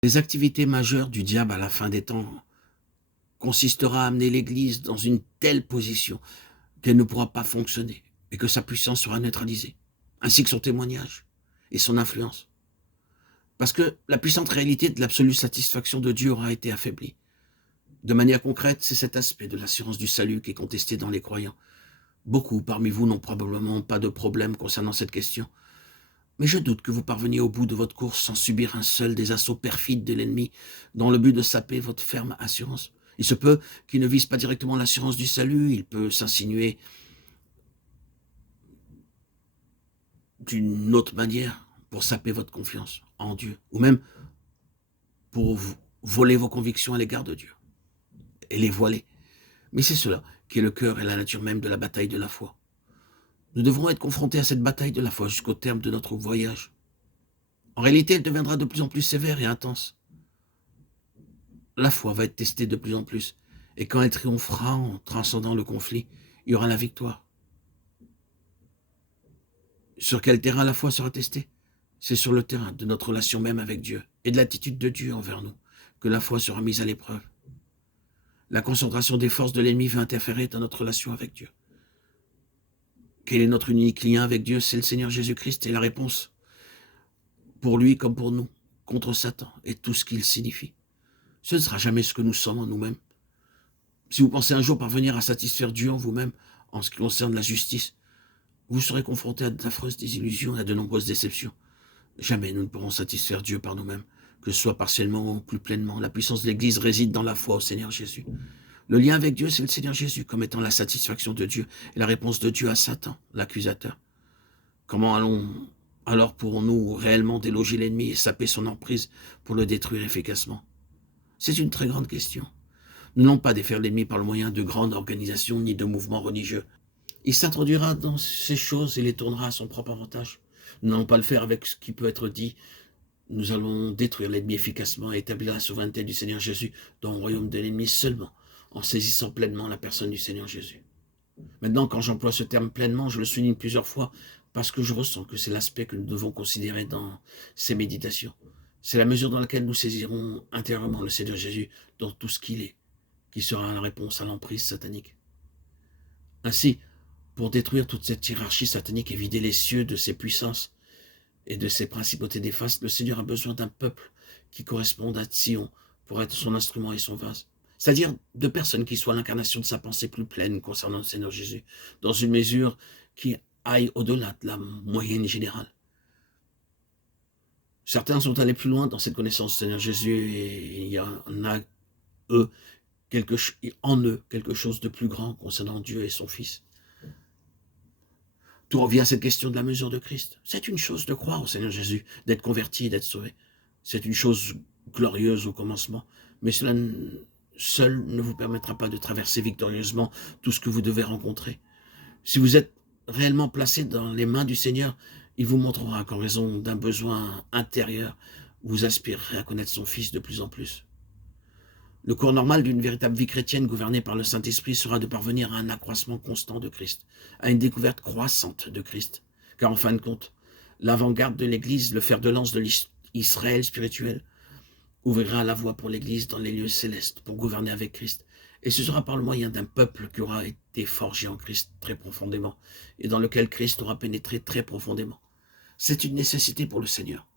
Les activités majeures du diable à la fin des temps consistera à amener l'Église dans une telle position qu'elle ne pourra pas fonctionner et que sa puissance sera neutralisée, ainsi que son témoignage et son influence. Parce que la puissante réalité de l'absolue satisfaction de Dieu aura été affaiblie. De manière concrète, c'est cet aspect de l'assurance du salut qui est contesté dans les croyants. Beaucoup parmi vous n'ont probablement pas de problème concernant cette question, mais je doute que vous parveniez au bout de votre course sans subir un seul des assauts perfides de l'ennemi dans le but de saper votre ferme assurance. Il se peut qu'il ne vise pas directement l'assurance du salut, il peut s'insinuer d'une autre manière pour saper votre confiance en Dieu, ou même pour voler vos convictions à l'égard de Dieu et les voiler. Mais c'est cela qui est le cœur et la nature même de la bataille de la foi. Nous devrons être confrontés à cette bataille de la foi jusqu'au terme de notre voyage. En réalité, elle deviendra de plus en plus sévère et intense. La foi va être testée de plus en plus, et quand elle triomphera en transcendant le conflit, il y aura la victoire. Sur quel terrain la foi sera testée? C'est sur le terrain de notre relation même avec Dieu et de l'attitude de Dieu envers nous que la foi sera mise à l'épreuve. La concentration des forces de l'ennemi va interférer dans notre relation avec Dieu. Quel est notre unique lien avec Dieu? C'est le Seigneur Jésus-Christ et la réponse, pour lui comme pour nous, contre Satan et tout ce qu'il signifie. Ce ne sera jamais ce que nous sommes en nous-mêmes. Si vous pensez un jour parvenir à satisfaire Dieu en vous-même, en ce qui concerne la justice, vous serez confronté à d'affreuses désillusions et à de nombreuses déceptions. Jamais nous ne pourrons satisfaire Dieu par nous-mêmes, que ce soit partiellement ou plus pleinement. La puissance de l'Église réside dans la foi au Seigneur Jésus. Le lien avec Dieu, c'est le Seigneur Jésus comme étant la satisfaction de Dieu et la réponse de Dieu à Satan, l'accusateur. Comment alors pourrons-nous réellement déloger l'ennemi et saper son emprise pour le détruire efficacement? C'est une très grande question. Nous n'allons pas défaire l'ennemi par le moyen de grandes organisations ni de mouvements religieux. Il s'introduira dans ces choses et les tournera à son propre avantage. Nous n'allons pas le faire avec ce qui peut être dit. Nous allons détruire l'ennemi efficacement et établir la souveraineté du Seigneur Jésus dans le royaume de l'ennemi seulement en saisissant pleinement la personne du Seigneur Jésus. Maintenant, quand j'emploie ce terme pleinement, je le souligne plusieurs fois parce que je ressens que c'est l'aspect que nous devons considérer dans ces méditations. C'est la mesure dans laquelle nous saisirons intérieurement le Seigneur Jésus dans tout ce qu'il est, qui sera la réponse à l'emprise satanique. Ainsi, pour détruire toute cette hiérarchie satanique et vider les cieux de ses puissances et de ses principautés néfastes, le Seigneur a besoin d'un peuple qui corresponde à Sion pour être son instrument et son vase. C'est-à-dire de personnes qui soient l'incarnation de sa pensée plus pleine concernant le Seigneur Jésus, dans une mesure qui aille au-delà de la moyenne générale. Certains sont allés plus loin dans cette connaissance du Seigneur Jésus et il y en a en eux quelque chose de plus grand concernant Dieu et son Fils. Tout revient à cette question de la mesure de Christ. C'est une chose de croire au Seigneur Jésus, d'être converti et d'être sauvé. C'est une chose glorieuse au commencement, mais cela seul ne vous permettra pas de traverser victorieusement tout ce que vous devez rencontrer. Si vous êtes réellement placé dans les mains du Seigneur, il vous montrera qu'en raison d'un besoin intérieur, vous aspirerez à connaître son Fils de plus en plus. Le cours normal d'une véritable vie chrétienne gouvernée par le Saint-Esprit sera de parvenir à un accroissement constant de Christ, à une découverte croissante de Christ. Car en fin de compte, l'avant-garde de l'Église, le fer de lance de l'Israël spirituel, ouvrira la voie pour l'Église dans les lieux célestes pour gouverner avec Christ. Et ce sera par le moyen d'un peuple qui aura été forgé en Christ très profondément et dans lequel Christ aura pénétré très profondément. C'est une nécessité pour le Seigneur.